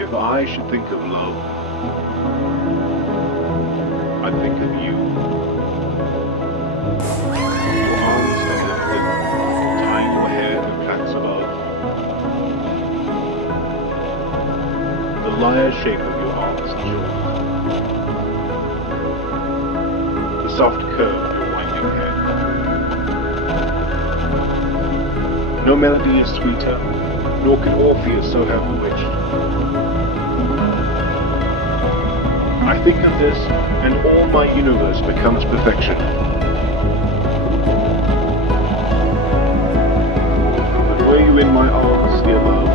If I should think of love, I'd think of you. Your arms are lifted, tying your hair in plaits above. The lyre shape of your arms and shoulders. The soft curve of your winding head. No melody is sweeter, nor could Orpheus so have bewitched. I think of this, and all my universe becomes perfection. But were you in my arms, dear love,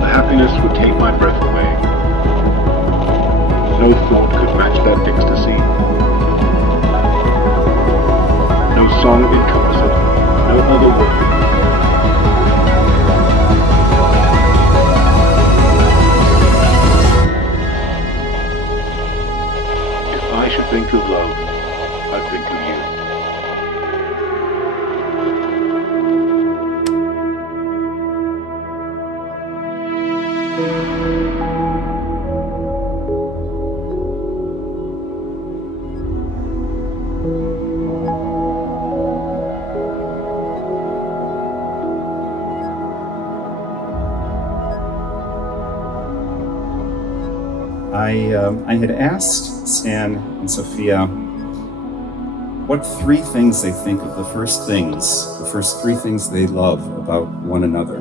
the happiness would take my breath away. No thought could match that ecstasy. No song encompass it, no other word. I should think of love, I'd think of you. I had asked Stan and Sophia what three things they think of the first three things they love about one another.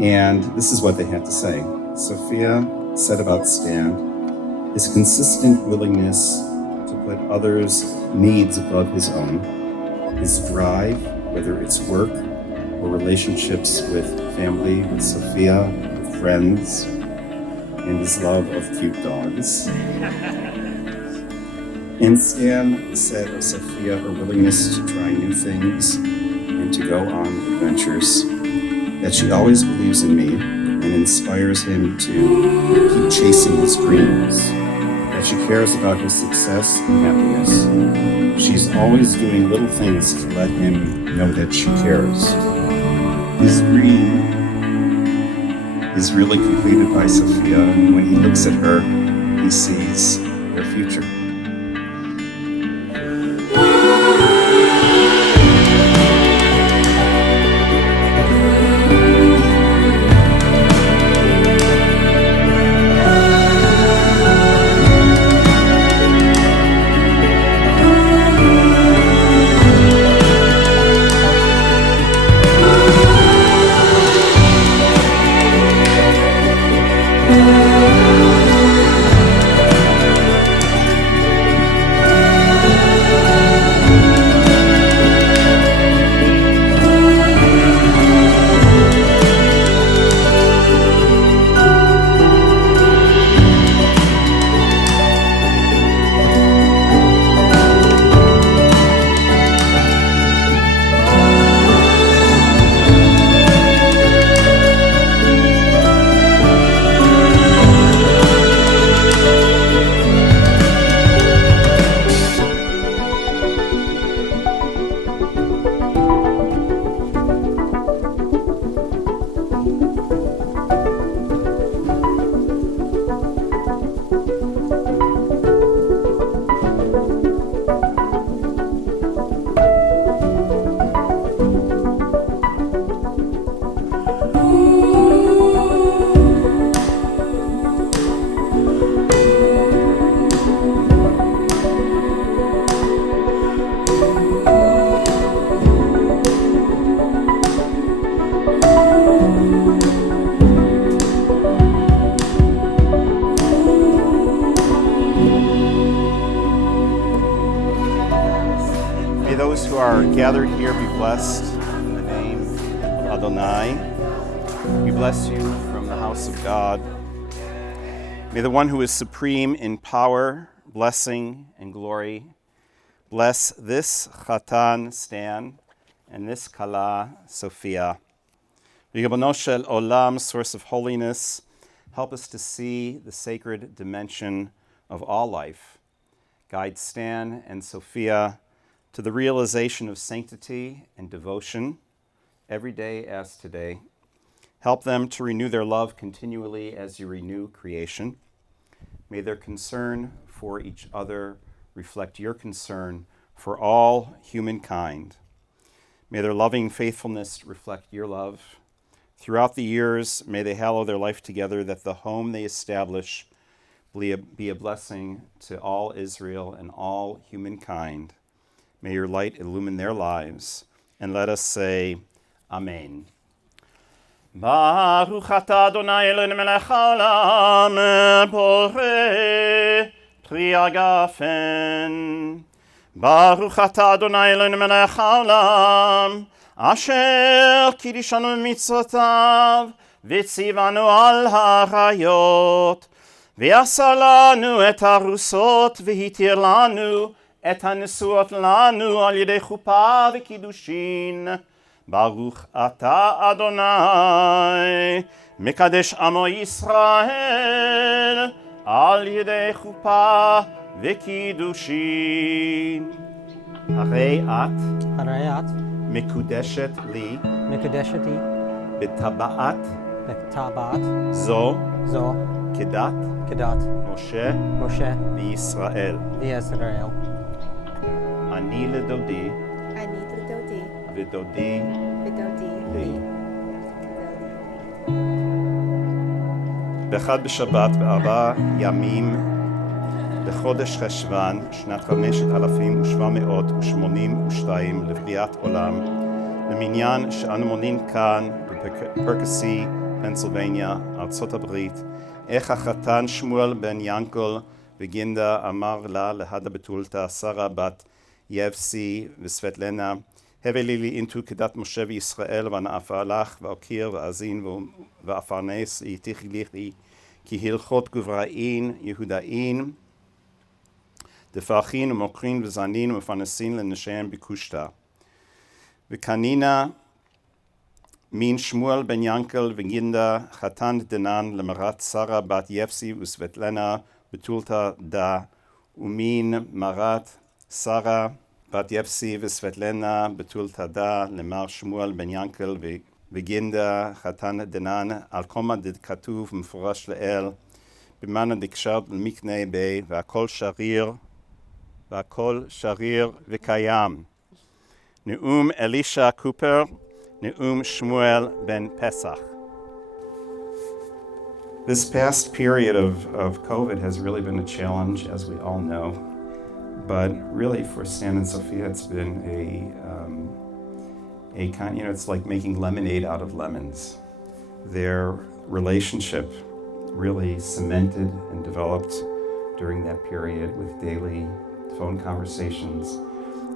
And this is what they had to say. Sophia said about Stan, his consistent willingness to put others' needs above his own, his drive, whether it's work or relationships with family, with Sophia, with friends, and his love of cute dogs. And Stan said of Sophia her willingness to try new things and to go on adventures, that she always believes in me and inspires him to keep chasing his dreams, that she cares about his success and happiness. She's always doing little things to let him know that she cares. His dream is really completed by Sophia, and when he looks at her, he sees their future. Those who are gathered here be blessed in the name of Adonai. We bless you from the house of God. May the one who is supreme in power, blessing, and glory bless this Chatan, Stan, and this Kala, Sophia. Ribono shel olam, source of holiness, help us to see the sacred dimension of all life. Guide Stan and Sophia to the realization of sanctity and devotion every day as today. Help them to renew their love continually as you renew creation. May their concern for each other reflect your concern for all humankind. May their loving faithfulness reflect your love. Throughout the years, may they hallow their life together, that the home they establish be a blessing to all Israel and all humankind. May your light illumine their lives. And let us say, Amen. Baruch atah Adonai Eloheinu melech haolam, borei pri hagafen. Baruch atah Adonai Eloheinu melech haolam, asher kiddushanu b'mitzvotav, v'tzivanu al harayot, v'asa lanu et harusot, v'hitir lanu et hanesuot lanu al yedei chuppah v'kiddushin. Baruch atah Adonai, mekadesh amo Yisrael, al yedei chuppah v'kiddushin. Harei at מקודשת לי בטבעת זו כדת משה וישראל. אני לדודי ודודי לי. באחד בשבת בארבע ימים בחודש חשוון, שנת 5782 לבריאת עולם, למניין שאנו מונים כאן בפרקסי, פנסילבניה, ארצות הברית, איך החתן שמואל בן ינקל וגינדה אמר לה להדה בתולתה, שרה בת יבסי וסבטלנה, הבא לי אינטו כדת משה וישראל, ונאפה לך ואוקיר ואזין ואפרנס איתך ליכי, כי הלכות גברעין יהודאין, דפרחין ומוקרין וזנין ומפרנסין לנשיהם בקושטה. וקנינה מן שמואל בן ינקל וגינדה חתן דנן למרת שרה בת יפסי וסבטלנה בתולתה דה, ומן מרת שרה בת יפסי וסבטלנה בתולתה דה למר שמואל בן ינקל וגינדה חתן דנן, על כל מה דכתוב מפורש לאל, במאנה דקשר למקנה בי, והכל שריר וקיים. נאום אלישע קופר, נאום שמואל ben Pesach. This past period of COVID has really been a challenge, as we all know. But really for Stan and Sophia, it's been a kind, it's like making lemonade out of lemons. Their relationship really cemented and developed during that period with daily phone conversations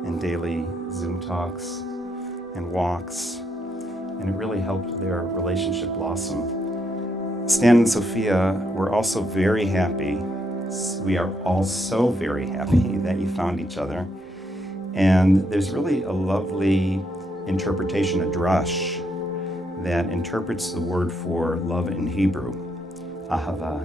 and daily Zoom talks and walks, and it really helped their relationship blossom. Stan and Sophia were also very happy. We are all so very happy that you found each other. And there's really a lovely interpretation, a drash, that interprets the word for love in Hebrew, ahava.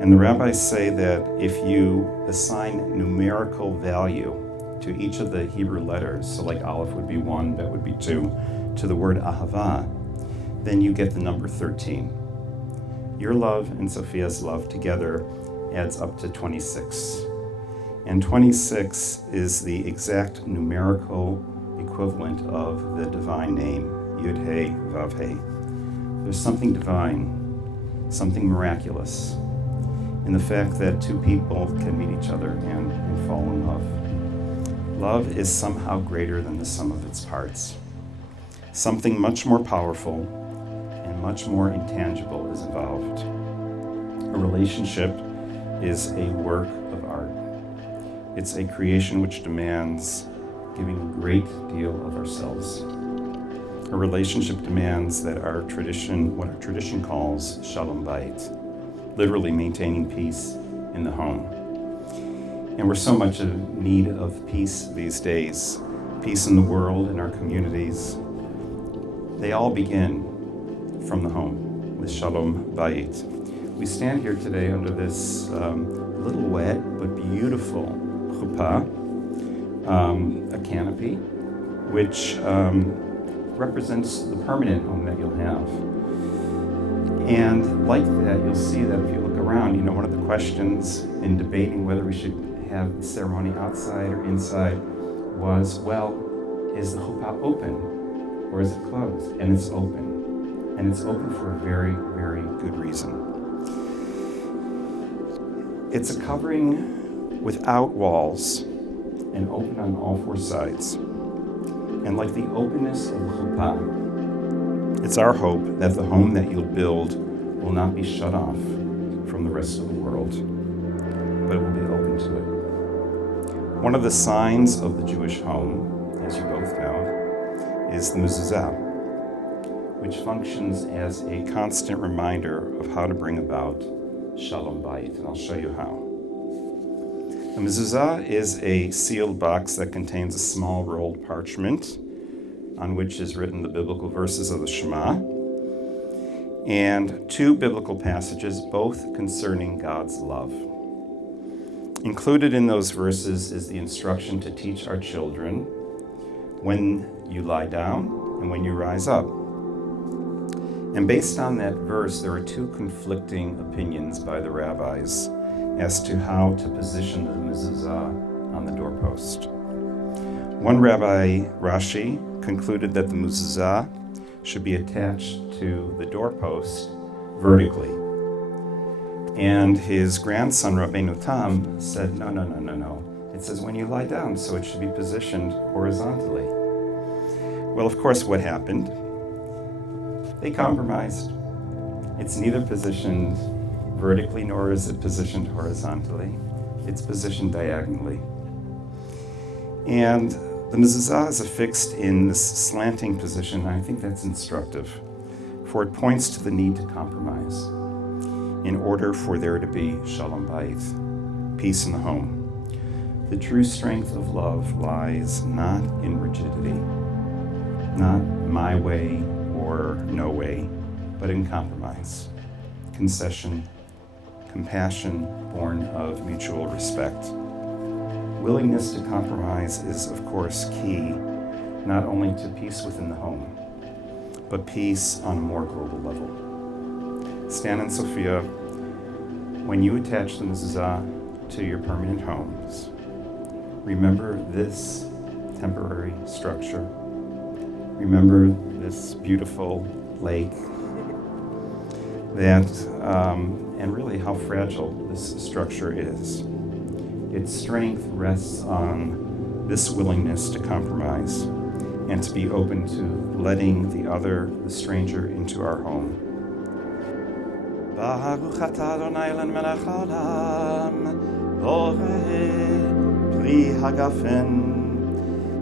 And the rabbis say that if you assign numerical value to each of the Hebrew letters, so like Aleph would be 1, Bet would be 2, to the word ahava, then you get the number 13. Your love and Sophia's love together adds up to 26. And 26 is the exact numerical equivalent of the divine name, Yud-He, Vav-He. There's something divine, something miraculous in the fact that two people can meet each other and fall in love. Love is somehow greater than the sum of its parts. Something much more powerful and much more intangible is involved. A relationship is a work of art. It's a creation which demands giving a great deal of ourselves. A relationship demands that what our tradition calls shalom bayit, literally maintaining peace in the home. And we're so much in need of peace these days, peace in the world, in our communities. They all begin from the home with shalom bayit. We stand here today under this little wet but beautiful chuppah, a canopy, which represents the permanent home that you'll have. And like that, you'll see that if you look around, one of the questions in debating whether we should have the ceremony outside or inside was, well, is the chuppah open or is it closed? And it's open. And it's open for a very, very good reason. It's a covering without walls and open on all four sides. And like the openness of the chuppah, it's our hope that the home that you'll build will not be shut off from the rest of the world, but it will be open to it. One of the signs of the Jewish home, as you both know, is the mezuzah, which functions as a constant reminder of how to bring about shalom bayit, and I'll show you how. The mezuzah is a sealed box that contains a small rolled parchment on which is written the biblical verses of the Shema and two biblical passages, both concerning God's love. Included in those verses is the instruction to teach our children when you lie down and when you rise up. And based on that verse, there are two conflicting opinions by the rabbis as to how to position the mezuzah on the doorpost. One rabbi, Rashi, concluded that the mezuzah should be attached to the doorpost vertically. And his grandson, Rabbeinu Tam, said, no. It says when you lie down, so it should be positioned horizontally. Well, of course, what happened? They compromised. It's neither positioned vertically nor is it positioned horizontally. It's positioned diagonally. And the mezuzah is affixed in this slanting position, and I think that's instructive, for it points to the need to compromise in order for there to be shalom bayit, peace in the home. The true strength of love lies not in rigidity, not my way or no way, but in compromise, concession, compassion born of mutual respect. Willingness to compromise is, of course, key, not only to peace within the home, but peace on a more global level. Stan and Sophia, when you attach the mezuzah to your permanent homes, remember this temporary structure. Remember this beautiful lake that, and really how fragile this structure is. Its strength rests on this willingness to compromise and to be open to letting the stranger, into our home. Baruch atah Adonai Eloheinu melech haolam, boreh pri hagafen.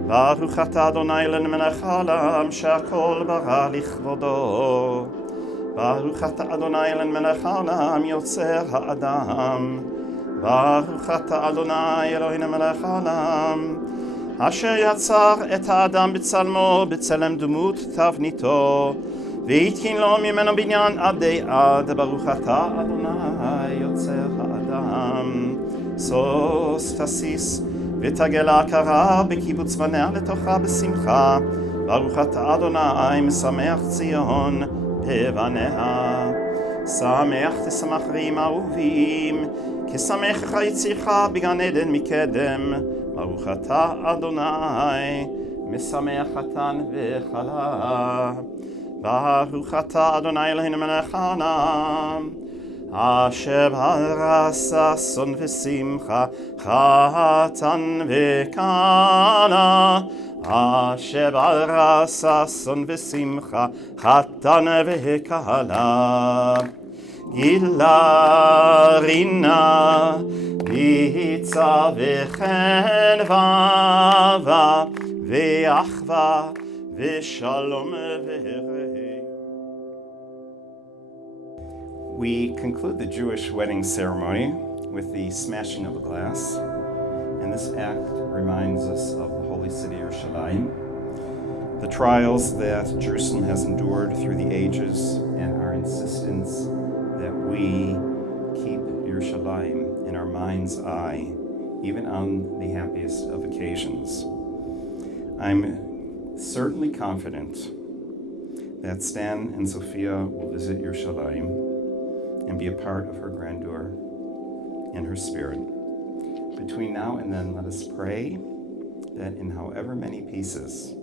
Baruch atah Adonai Eloheinu melech haolam, she'akol bara lichvodo. Baruch atah Adonai Eloheinu melech haolam, yotzer ha'adam. Baruch atah Adonai Eloheinu melech haolam, asher yatzar et ha'adam b'tzalmo b'tzelem dumut tavnito, v'hitkin lo mimeno binyan adei ad. Baruch atah Adonai yotzer ha'adam, sos tasis v'tagel ha'akara b'kibutz banea letocha b'simcha. Baruch atah Adonai mesameach Tzion b'banea. Sameach tesamach rim aruvim, כשמח יצירך בגן עדן מקדם. ברוך אתה אדוני משמח חתן וכלה. ברוך אתה אדוני אלוהינו מלך העולם, אשר ברא ששון ושמחה חתן וכלה. אשר ברא ששון ושמחה חתן וכלה. גילה רינה ביצה וחנווה ואחווה ושלום ורעות. We conclude the Jewish wedding ceremony with the smashing of a glass, and this act reminds us of the holy city Yerushalayim, the trials that Jerusalem has endured through the ages, and our insistence that we keep Yerushalayim in our mind's eye, even on the happiest of occasions. I'm certainly confident that Stan and Sophia will visit Yerushalayim and be a part of her grandeur and her spirit. Between now and then, let us pray that in however many pieces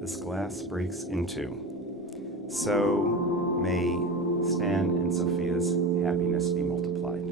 this glass breaks into, so may Stan and Sophia's happiness be multiplied.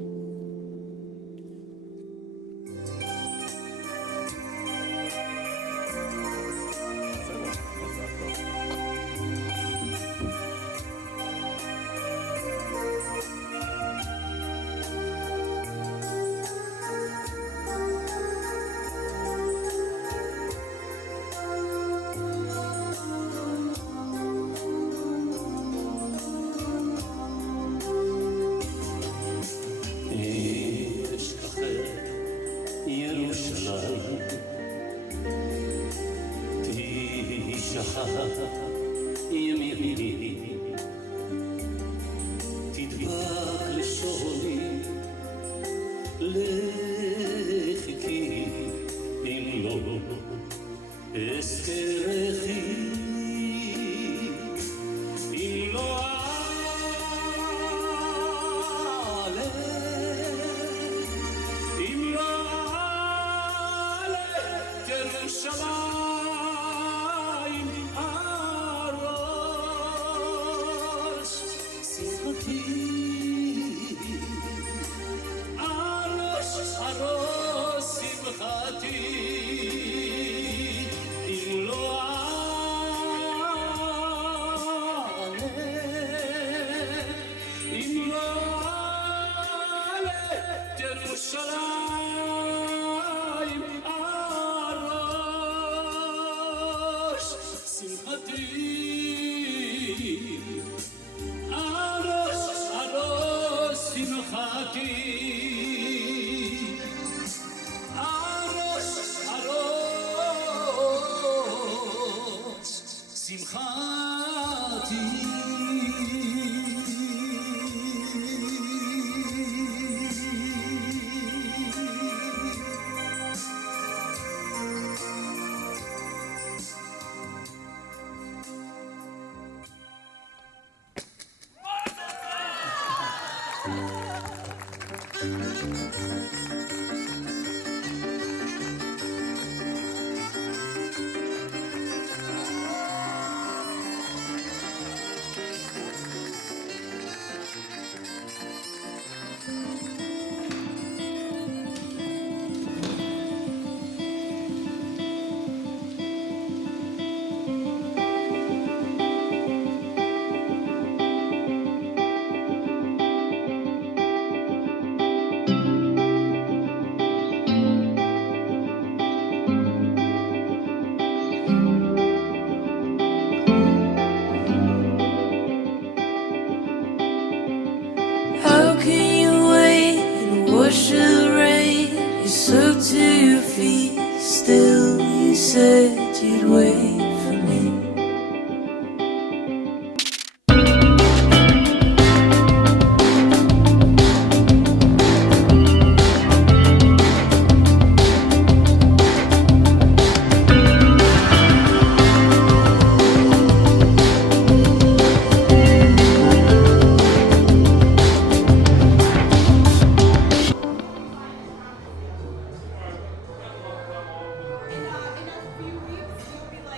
In a few weeks, you'll be like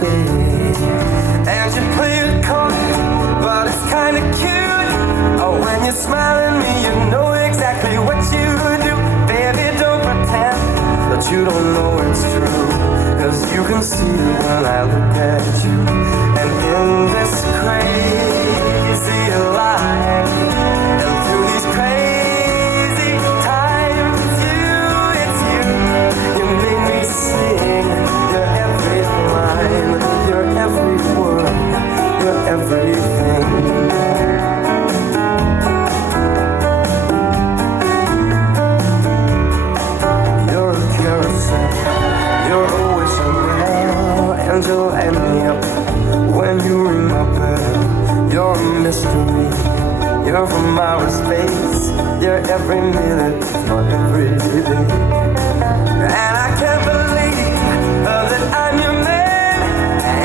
say. And you play it coy, but it's kinda cute. Oh, when you smile at me, you know exactly what you do. Baby, don't pretend that you don't know it's true, 'cause you can see it when I look at you. And in this crazy life, and through these crazy times, it's you, you make me sing your every line, your every word, your everything. You're a carousel, you're always around, and you'll end me up when you ring my bell. You're a mystery, you're from outer space, you're every minute for every day. And I can't believe that I'm your man,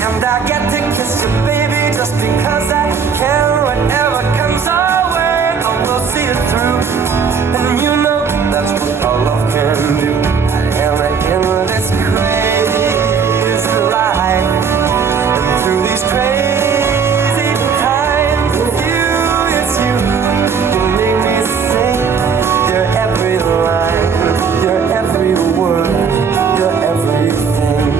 and I get to kiss you, baby, just because I can. Whatever comes our way, I will see it through, and you know that's what our love can do. And in this crazy life, and through these crazy times, it's you, you make me sing your every line, your every word, your everything.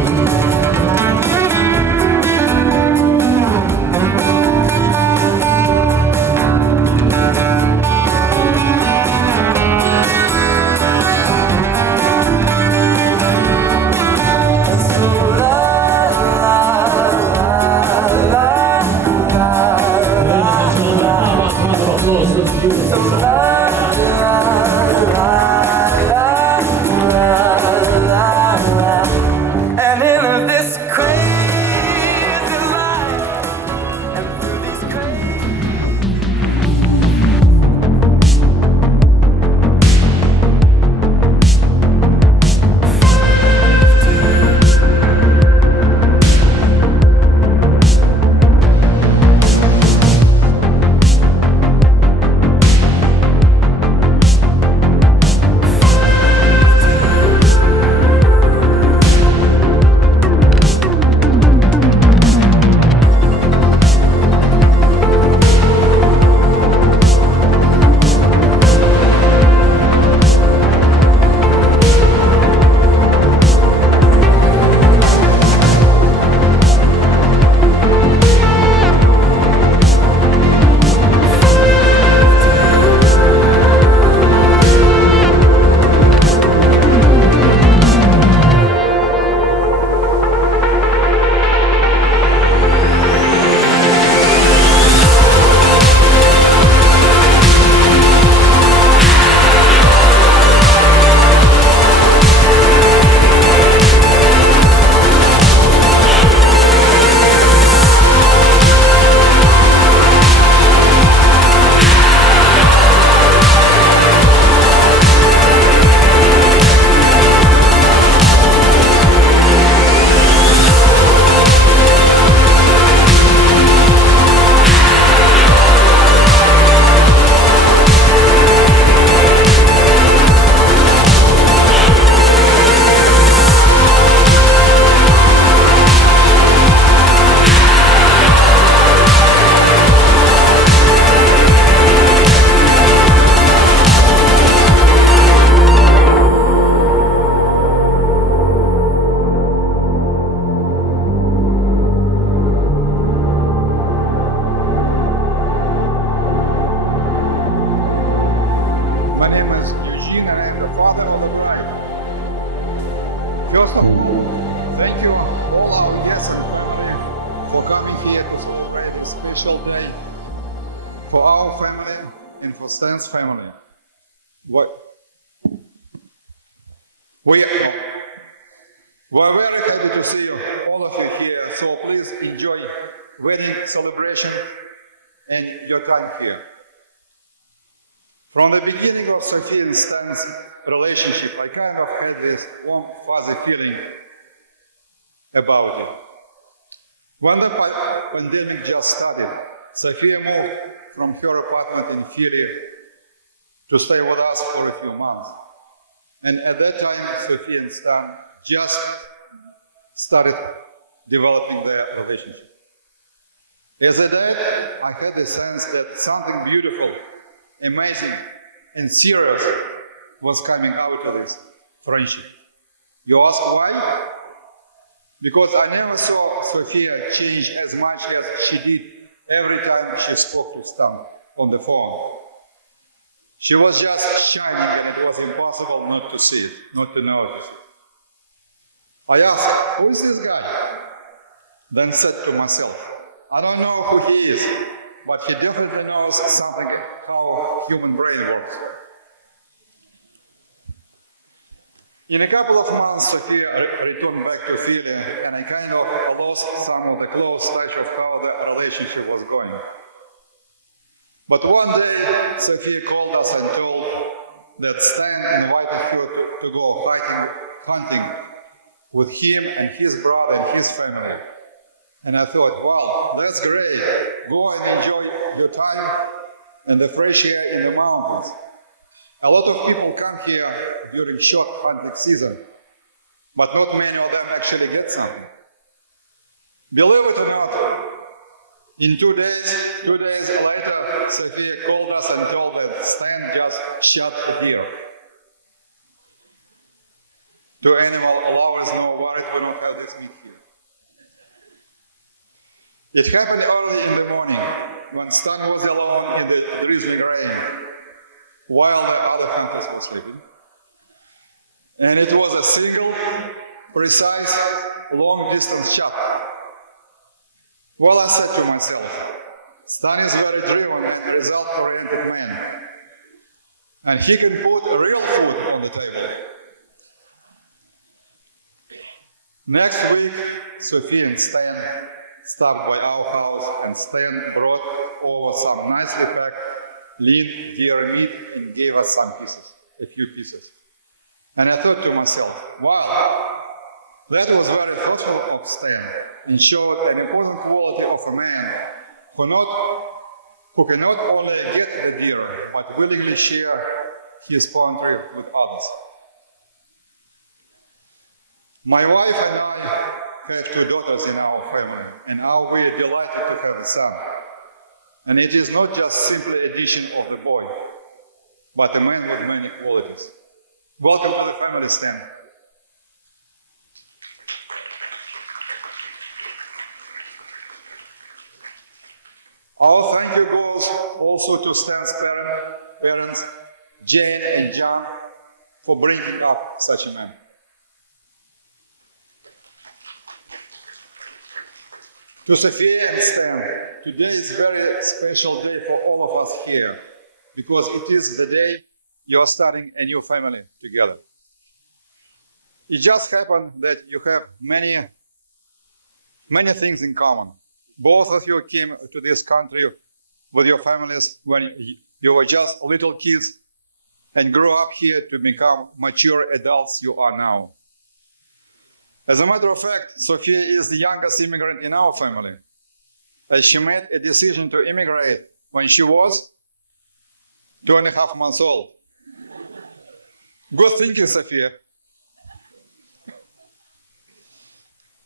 And in this crazy life, and through these crazy First of all, thank you all our guests and family for coming here to celebrate this special day for our family and for Stan's family. We're very happy to see all of you here, so please enjoy wedding celebration and your time here. From the beginning of Sophia and Stan's relationship, I kind of had this warm, fuzzy feeling about it. When the pandemic just started, Sophia moved from her apartment in Philly to stay with us for a few months. And at that time, Sophia and Stan just started developing their relationship. As a dad, I had the sense that something beautiful, amazing, and serious was coming out of this friendship. You ask why? Because I never saw Sophia change as much as she did every time she spoke to Stan on the phone. She was just shining, and it was impossible not to see it, not to notice it. I asked, who is this guy? Then said to myself, I don't know who he is, but he definitely knows something how human brain works. In a couple of months, Sophia returned back to Philly, and I kind of lost some of the close touch of how the relationship was going. But one day, Sophia called us and told that Stan invited her to go hunting with him and his brother and his family. And I thought, wow, that's great. Go and enjoy your time and the fresh air in the mountains. A lot of people come here during short hunting season, but not many of them actually get something. Believe it or not, in 2 days later, Sophia called us and told that Stan just shot a deer. To animal lovers, no worries, we don't have this meat here. It happened early in the morning when Stan was alone in the drizzling rain while the other hunters were sleeping. And it was a single, precise, long-distance shot. Well, I said to myself, Stan is very driven and result-oriented man, and he can put real food on the table. Next week, Sophia and Stan stopped by our house, and Stan brought over some nicely packed lean deer meat and gave us a few pieces. And I thought to myself, wow, that was very thoughtful of Stan, and showed an important quality of a man who can not only get the deer, but willingly share his pantry with others. My wife and I have 2 daughters in our family, and we are delighted to have a son. And it is not just simply addition of the boy, but a man with many qualities. Welcome to the family, Stan. Our thank you goes also to Stan's parents, Jane and John, for bringing up such a man. To Sophia and Stan, today is a very special day for all of us here, because it is the day you are starting a new family together. It just happened that you have many things in common. Both of you came to this country with your families when you were just little kids and grew up here to become mature adults you are now. As a matter of fact, Sophia is the youngest immigrant in our family, as she made a decision to immigrate when she was 2.5 months old. Good thinking, Sophia.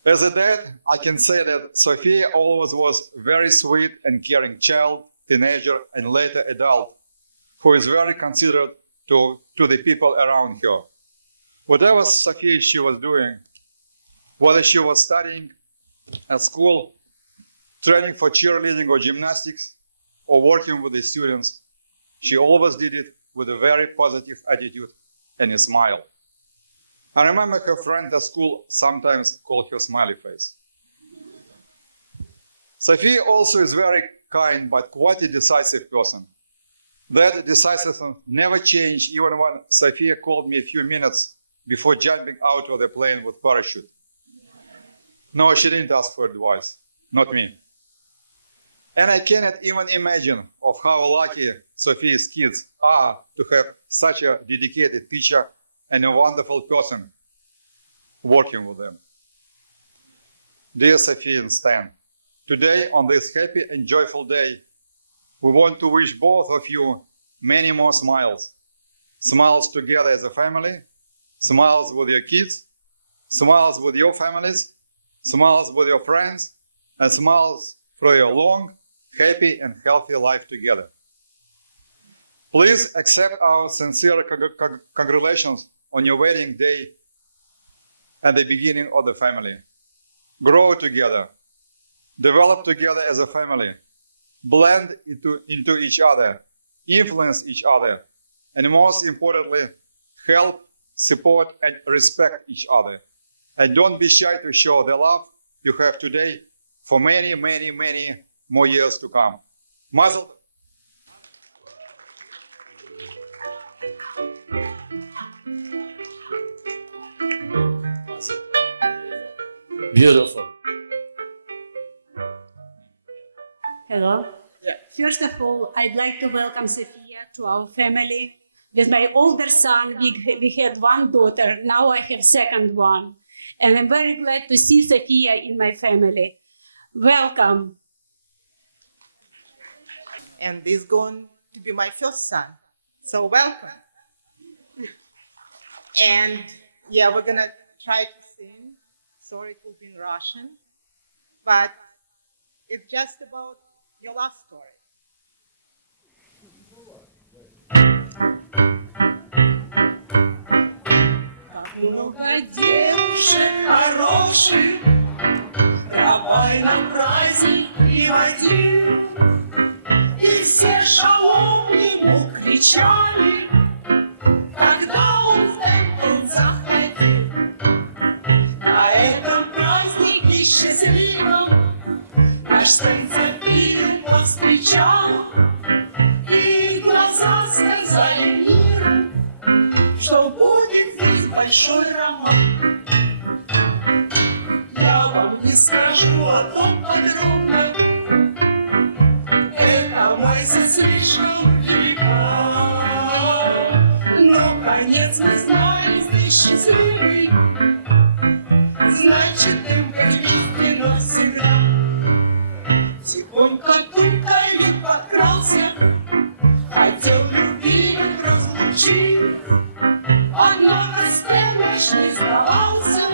As a dad, I can say that Sophia always was a very sweet and caring child, teenager, and later adult, who is very considerate to the people around her. Whatever Sophia she was doing, whether she was studying at school, training for cheerleading or gymnastics, or working with the students, she always did it with a very positive attitude and a smile. I remember her friend at school sometimes called her smiley face. Sophia also is very kind but quite a decisive person. That decisiveness never changed even when Sophia called me a few minutes before jumping out of the plane with parachute. No, she didn't ask for advice, not me. And I cannot even imagine of how lucky Sophia's kids are to have such a dedicated teacher and a wonderful person working with them. Dear Sophia and Stan, today on this happy and joyful day, we want to wish both of you many more smiles. Smiles together as a family, smiles with your kids, smiles with your families, smiles with your friends, and smiles through your long, happy, and healthy life together. Please accept our sincere congratulations on your wedding day and the beginning of the family. Grow together, develop together as a family, blend into each other, influence each other, and most importantly, help, support, and respect each other. And don't be shy to show the love you have today for many, many, many more years to come. Mazel tov. Beautiful. Hello. First of all, I'd like to welcome Sophia to our family. With my older son, we had one daughter. Now I have second one. And I'm very glad to see Sophia in my family. Welcome. And this is going to be my first son. So welcome. And yeah, we're gonna try to sing. Sorry, it will be in Russian, but it's just about your love story. Много девушек хороших, давай нам праздник приводи. И все шалом ему кричали, когда он в темпл заходил. На этом празднике счастливом наш Сенцепилин повстречал, и глаза сказали миру, что будет здесь большой роман. Я вам не скажу о том подробно, эта майса слишком велика. Но конец мы знаем здесь счастливый, значит им быть вместе навсегда. Тихонько тумками покрался, хотел любимым разлучить. Но Растемыш не сдавался,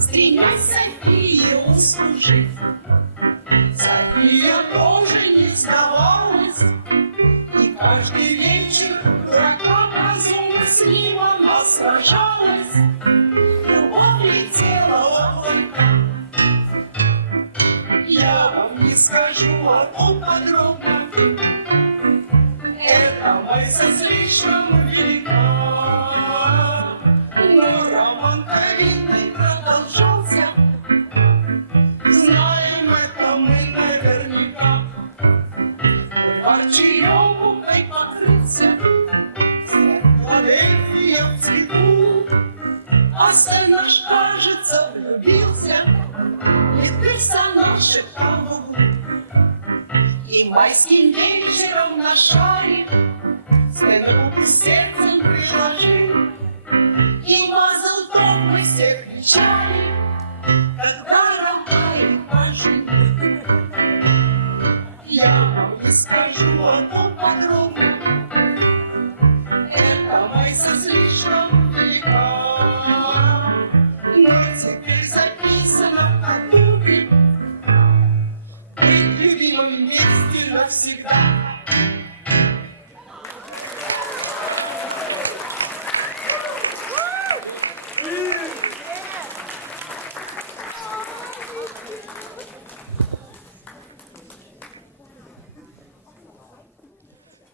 стремясь Софии услужить. София тоже не сдавалась, и каждый вечер дурака разума с ним она сражалась. Любовь летела в облака. Я вам не скажу о том подробно, эта майса слишком велика. Но роман ковидный продолжался, знаем это мы наверняка. Арчиёкой покрылся, Филадельфия в цвету, а сын наш, кажется, влюбился, ведь персонаж шептал в углу. И майским вечером на шаре сын руку сердцем приложил, и мазал тот мы все кричали, когда ромает поженил. Я вам не скажу о том подробно, эта майса слишком велика. Но теперь записано в каталоге, быть любимым вместе навсегда.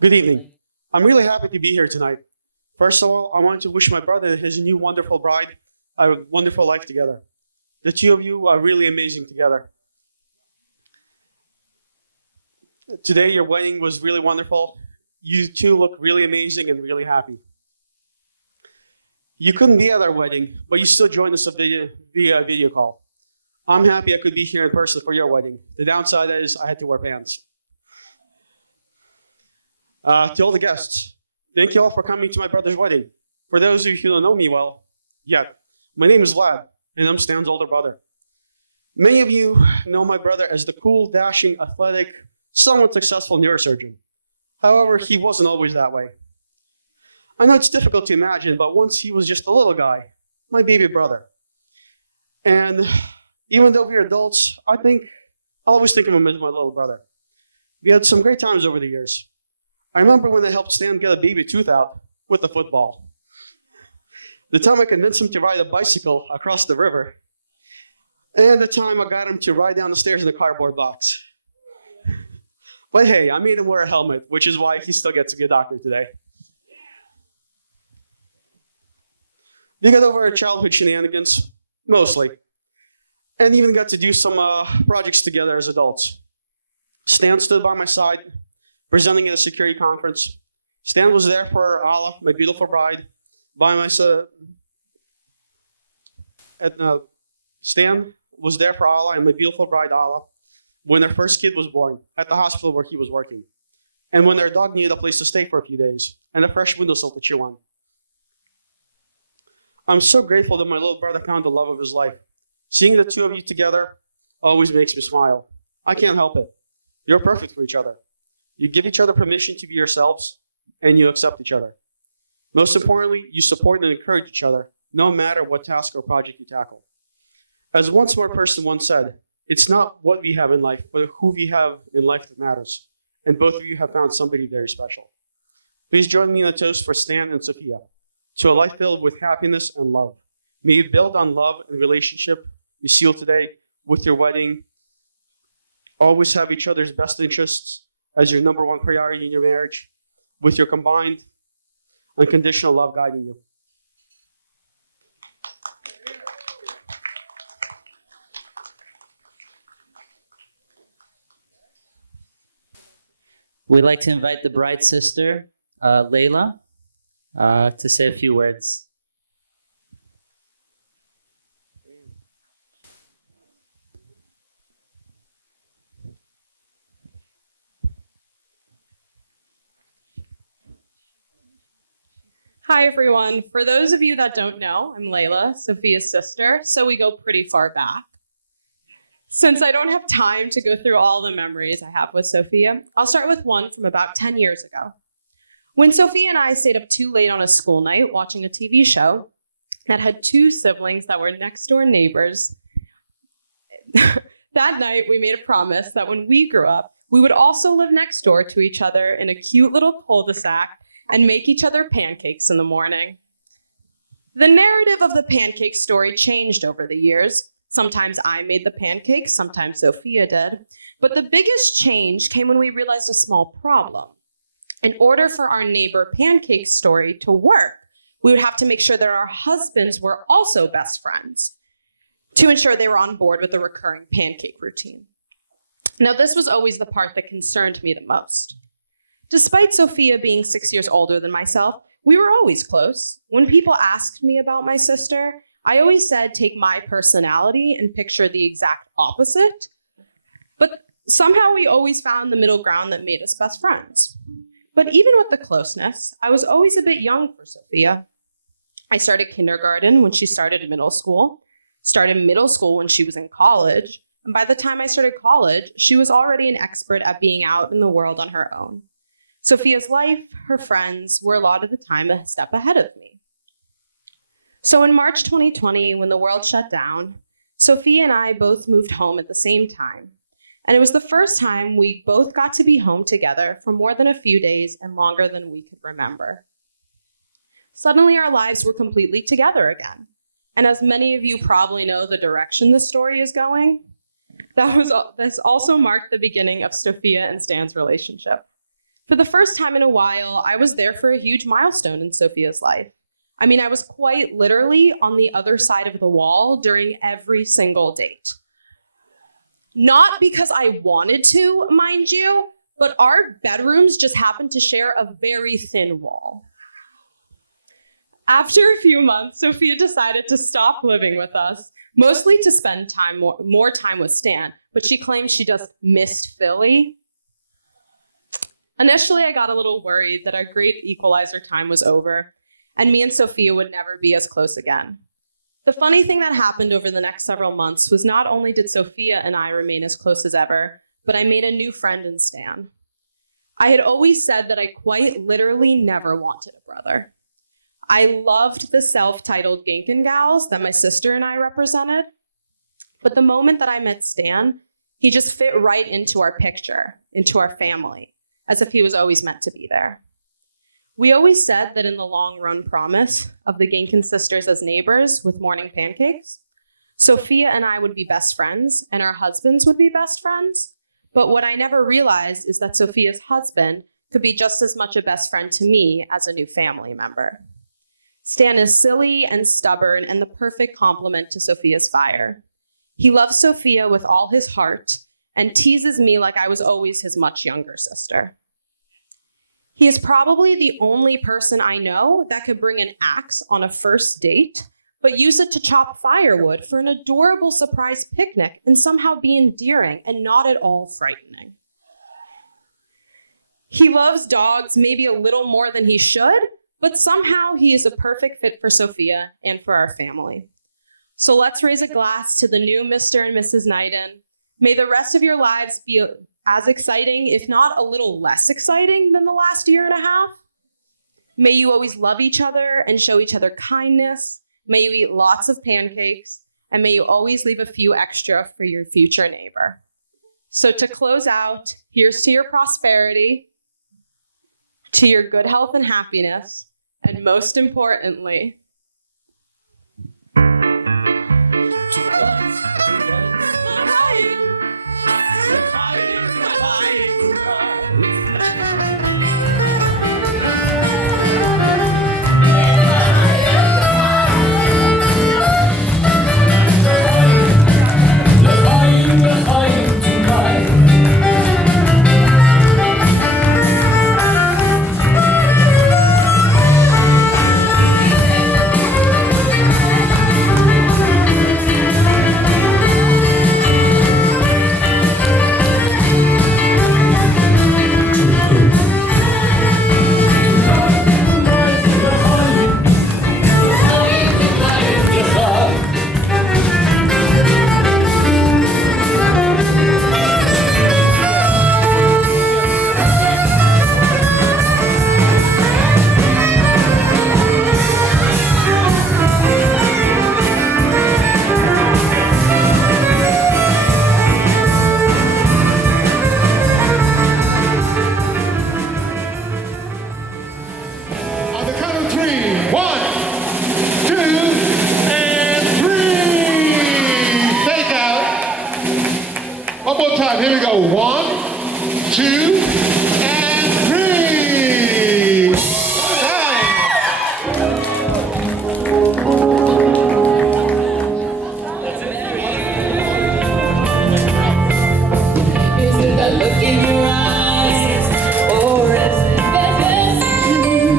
Good evening. I'm really happy to be here tonight. First of all, I want to wish my brother and his new wonderful bride a wonderful life together. The two of you are really amazing together. Today, your wedding was really wonderful. You two look really amazing and really happy. You couldn't be at our wedding, but you still joined us via video call. I'm happy I could be here in person for your wedding. The downside is I had to wear pants. To all the guests, thank you all for coming to my brother's wedding. For those of you who don't know me well yet, my name is Vlad, and I'm Stan's older brother. Many of you know my brother as the cool, dashing, athletic, somewhat successful neurosurgeon. However, he wasn't always that way. I know it's difficult to imagine, but once he was just a little guy, my baby brother. And Even though we're adults, I'll always think of him as my little brother. We had some great times over the years. I remember when I helped Stan get a baby tooth out with a football. The time I convinced him to ride a bicycle across the river. And the time I got him to ride down the stairs in a cardboard box. But hey, I made him wear a helmet, which is why he still gets to be a doctor today. We got over our childhood shenanigans, mostly. And even got to do some projects together as adults. Stan stood by my side, presenting at a security conference. Stan was there for Ala, my beautiful bride, by my side. Stan was there for Ala and my beautiful bride, Ala, when their first kid was born at the hospital where he was working. And when their dog needed a place to stay for a few days and a fresh windowsill to chew on. I'm so grateful that my little brother found the love of his life. Seeing the two of you together always makes me smile. I can't help it. You're perfect for each other. You give each other permission to be yourselves, and you accept each other. Most importantly, you support and encourage each other, no matter what task or project you tackle. As one smart person once said, it's not what we have in life, but who we have in life that matters. And both of you have found somebody very special. Please join me in a toast for Stan and Sophia, to a life filled with happiness and love. May you build on love and relationship you seal today with your wedding. Always have each other's best interests as your number one priority in your marriage, with your combined unconditional love guiding you. We'd like to invite the bride's sister, Layla, to say a few words. Hi, everyone. For those of you that don't know, I'm Layla, Sophia's sister, so we go pretty far back. Since I don't have time to go through all the memories I have with Sophia, I'll start with one from about 10 years ago. When Sophia and I stayed up too late on a school night watching a TV show that had two siblings that were next door neighbors, that night we made a promise that when we grew up, we would also live next door to each other in a cute little cul-de-sac and make each other pancakes in the morning. The narrative of the pancake story changed over the years. Sometimes I made the pancakes, sometimes Sophia did. But the biggest change came when we realized a small problem. In order for our neighbor pancake story to work, we would have to make sure that our husbands were also best friends to ensure they were on board with the recurring pancake routine. Now, this was always the part that concerned me the most. Despite Sophia being 6 years older than myself, we were always close. When people asked me about my sister, I always said take my personality and picture the exact opposite. But somehow we always found the middle ground that made us best friends. But even with the closeness, I was always a bit young for Sophia. I started kindergarten when she started middle school, started middle school when she was in college, and by the time I started college, she was already an expert at being out in the world on her own. Sophia's life, her friends, were a lot of the time a step ahead of me. So in March 2020, when the world shut down, Sophia and I both moved home at the same time. And it was the first time we both got to be home together for more than a few days and longer than we could remember. Suddenly our lives were completely together again. And as many of you probably know the direction this story is going, this also marked the beginning of Sophia and Stan's relationship. For the first time in a while, I was there for a huge milestone in Sophia's life. I mean, I was quite literally on the other side of the wall during every single date. Not because I wanted to, mind you, but our bedrooms just happened to share a very thin wall. After a few months, Sophia decided to stop living with us, mostly to spend more time with Stan, but she claimed she just missed Philly. Initially, I got a little worried that our great equalizer time was over, and me and Sophia would never be as close again. The funny thing that happened over the next several months was not only did Sophia and I remain as close as ever, but I made a new friend in Stan. I had always said that I quite literally never wanted a brother. I loved the self-titled Ginkin gals that my sister and I represented, But the moment that I met Stan, he just fit right into our picture, into our family, as if he was always meant to be there. We always said that in the long run promise of the Ginkin sisters as neighbors with morning pancakes, Sophia and I would be best friends and our husbands would be best friends. But what I never realized is that Sophia's husband could be just as much a best friend to me as a new family member. Stan is silly and stubborn and the perfect complement to Sophia's fire. He loves Sophia with all his heart and teases me like I was always his much younger sister. He is probably the only person I know that could bring an axe on a first date, but use it to chop firewood for an adorable surprise picnic and somehow be endearing and not at all frightening. He loves dogs maybe a little more than he should, but somehow he is a perfect fit for Sophia and for our family. So let's raise a glass to the new Mr. and Mrs. Knighton. May the rest of your lives be as exciting, if not a little less exciting than the last year and a half. May you always love each other and show each other kindness. May you eat lots of pancakes, and may you always leave a few extra for your future neighbor. So to close out, here's to your prosperity, to your good health and happiness, and most importantly, On the count of three. 1, 2, and 3. Take out. One more time. Here we go. 1, 2, and 3. Time. Is it the look in your eyes, or is it that message you?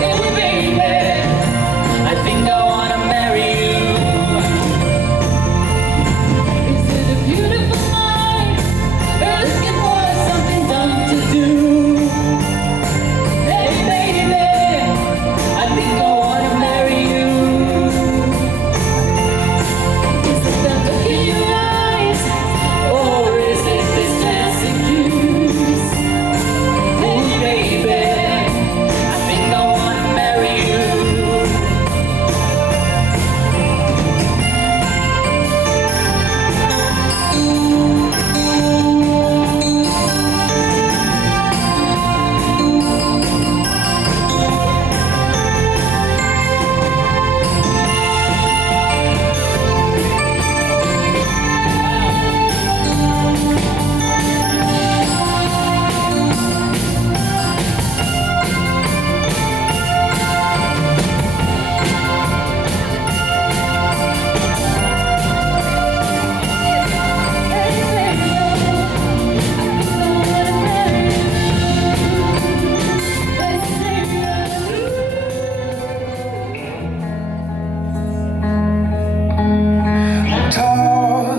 Hey baby, I think I wanna marry you. Is it a beautiful night, or looking for something dumb to do? Hey baby, I think I wanna marry you. Is it the look in your eyes, or is it this dancing juice? Hey baby, I think I wanna marry you. Talk,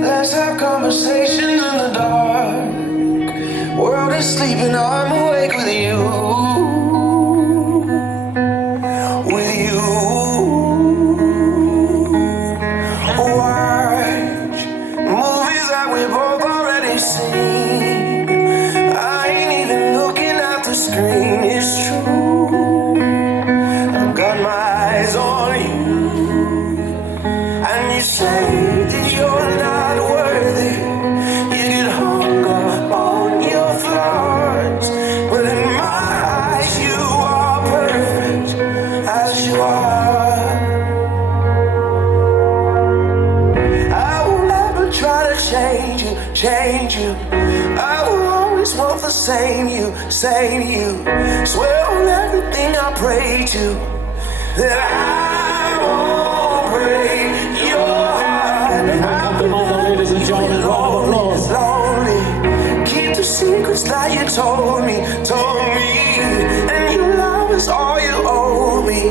let's have conversations in the dark. World is sleeping, I'm awake with you. With you. Watch movies that we both already seen. I ain't even looking at the screen, it's true. I've got my eyes on you, and you change you. I will always want the same you. Swear on everything I pray to that I won't break your heart. Come on, ladies and gentlemen, round of applause. Lonely. Keep the secrets that you told me. And your love is all you owe me.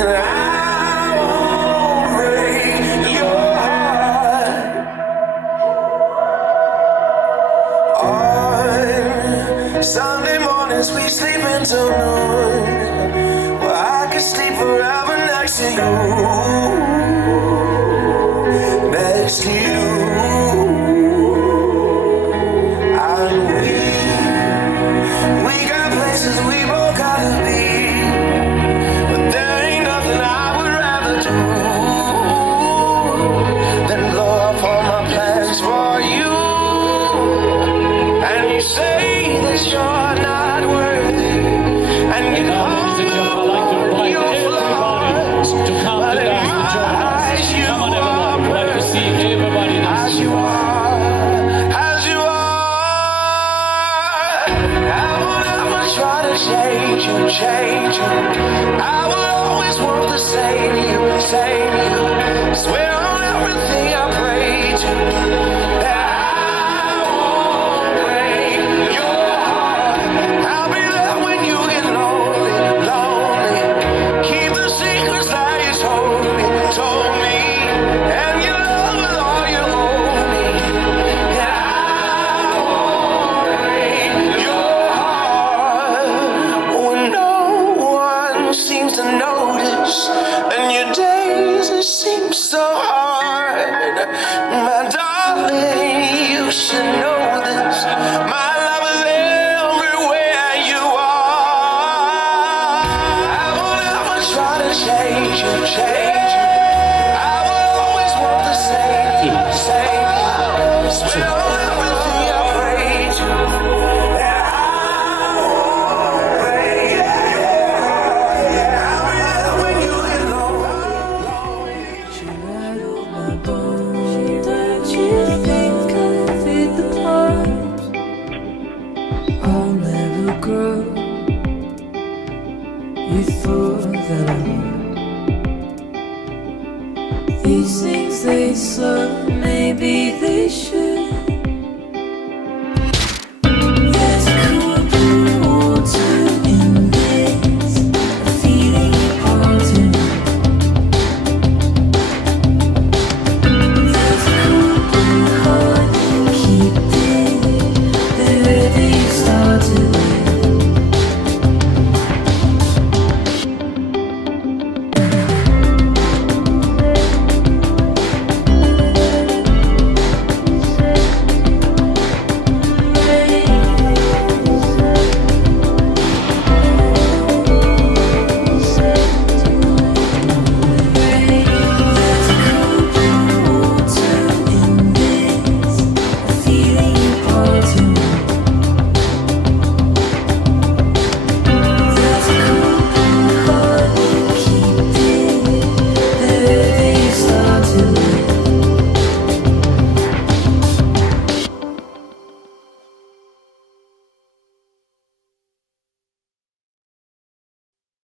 And I won't break your heart. On Sunday mornings we sleep until noon. Well, I could sleep forever next to you. Next to you. And we got places we both gotta be. But there ain't nothing I would rather do than blow up all my plans for you. And you say that you're not worthy, and you Now, ladies and gentlemen, I'd like to invite everybody to come to dance and join us. Come on, everyone. We'd like to see everybody dance. as you are. I will never try to change you. I will always want the same you. Swear